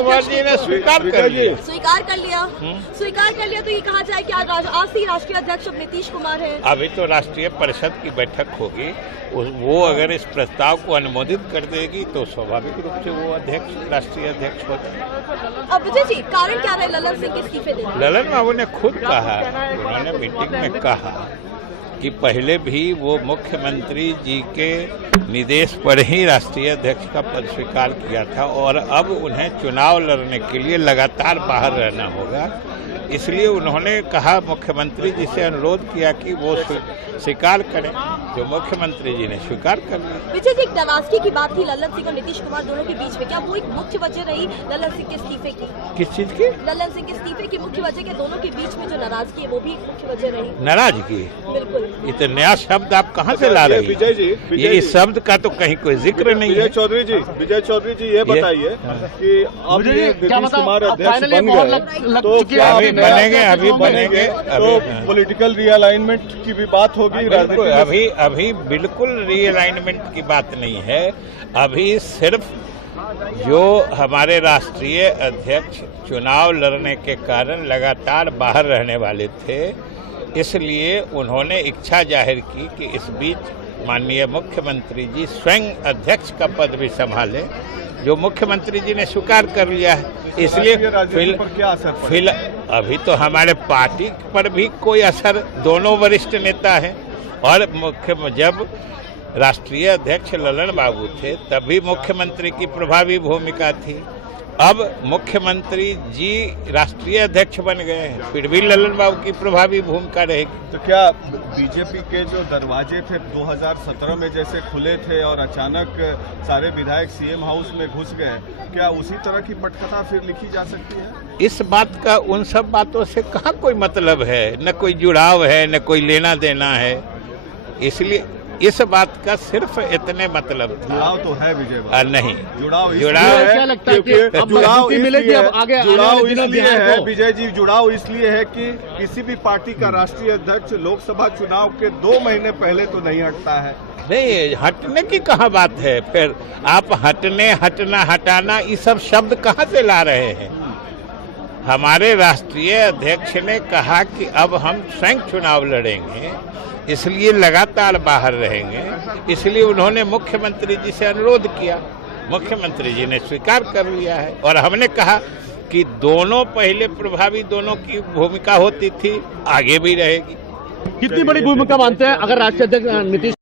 कुमार जी ने स्वीकार कर लिया। स्वीकार कर लिया तो ये कहा जाए कि आज से राष्ट्रीय अध्यक्ष अब नीतीश कुमार है। अभी तो राष्ट्रीय परिषद की बैठक होगी, वो अगर इस प्रस्ताव को अनुमोदित कर देगी तो स्वाभाविक रूप से वो राष्ट्रीय अध्यक्ष हो जाए। अब विजय जी, कारण क्या रहे ललन सिंह के इस्तीफे देने? ललन बाबू ने खुद कहा, उन्होंने मीटिंग में कहा कि पहले भी वो मुख्यमंत्री जी के निर्देश पर ही राष्ट्रीय अध्यक्ष का पद स्वीकार किया था और अब उन्हें चुनाव लड़ने के लिए लगातार बाहर रहना होगा। इसलिए उन्होंने कहा, मुख्यमंत्री जी से अनुरोध किया कि वो स्वीकार करें, जो मुख्यमंत्री जी ने स्वीकार कर लिया। विजय जी, एक नाराजगी की बात थी ललन सिंह और नीतीश कुमार दोनों के बीच में, क्या वो एक मुख्य वजह रही ललन सिंह के इस्तीफे की? किस चीज की? ललन सिंह के इस्तीफे की मुख्य वजह के दोनों के बीच में जो नाराजगी है वो भी एक मुख्य वजह रही? नाराजगी? बिल्कुल। ये तो नया शब्द आप कहाँ से ला रहे हैं? विजय जी, ये इस शब्द का तो कहीं कोई जिक्र नहीं है। विजय चौधरी जी ये बताइए कि अब ये नीतीश कुमार अध्यक्ष बन गए तो क्या अभी बनेंगे तो पॉलिटिकल रीअलाइनमेंट की भी बात होगी? अभी बिल्कुल रीअलाइनमेंट की बात नहीं है। अभी सिर्फ जो हमारे राष्ट्रीय अध्यक्ष चुनाव लड़ने के कारण लगातार बाहर रहने वाले थे, इसलिए उन्होंने इच्छा जाहिर की कि इस बीच माननीय मुख्यमंत्री जी स्वयं अध्यक्ष का पद भी संभालें, जो मुख्यमंत्री जी ने स्वीकार कर लिया है। इसलिए क्या असर अभी तो हमारे पार्टी पर भी कोई असर, दोनों वरिष्ठ नेता हैं और जब राष्ट्रीय अध्यक्ष ललन बाबू थे तभी मुख्यमंत्री की प्रभावी भूमिका थी। अब मुख्यमंत्री जी राष्ट्रीय अध्यक्ष बन गए हैं, फिर भी ललन बाबू की प्रभावी भूमिका रहेगी। तो क्या बीजेपी के जो दरवाजे थे 2017 में जैसे खुले थे और अचानक सारे विधायक सीएम हाउस में घुस गए, क्या उसी तरह की पटकथा फिर लिखी जा सकती है? इस बात का उन सब बातों से कहाँ कोई मतलब है, न कोई जुड़ाव है, न कोई लेना देना है। इसलिए इस बात का सिर्फ इतने मतलब था। जुड़ाव तो है विजय, नहीं जुड़ाव क्या लगता है कि जुड़ाव इसलिए है विजय जी, जुड़ाव इसलिए है कि किसी भी पार्टी का राष्ट्रीय अध्यक्ष लोकसभा चुनाव के 2 महीने पहले तो नहीं हटता है। नहीं, हटने की कहाँ बात है? फिर आप हटने, हटना, हटाना, ये सब शब्द कहाँ से ला रहे हैं? हमारे राष्ट्रीय अध्यक्ष ने कहा कि अब हम स्वयं चुनाव लड़ेंगे, इसलिए लगातार बाहर रहेंगे। इसलिए उन्होंने मुख्यमंत्री जी से अनुरोध किया, मुख्यमंत्री जी ने स्वीकार कर लिया है और हमने कहा कि दोनों पहले प्रभावी, दोनों की भूमिका होती थी, आगे भी रहेगी। कितनी बड़ी भूमिका मानते हैं अगर राष्ट्रीय अध्यक्ष नीतीश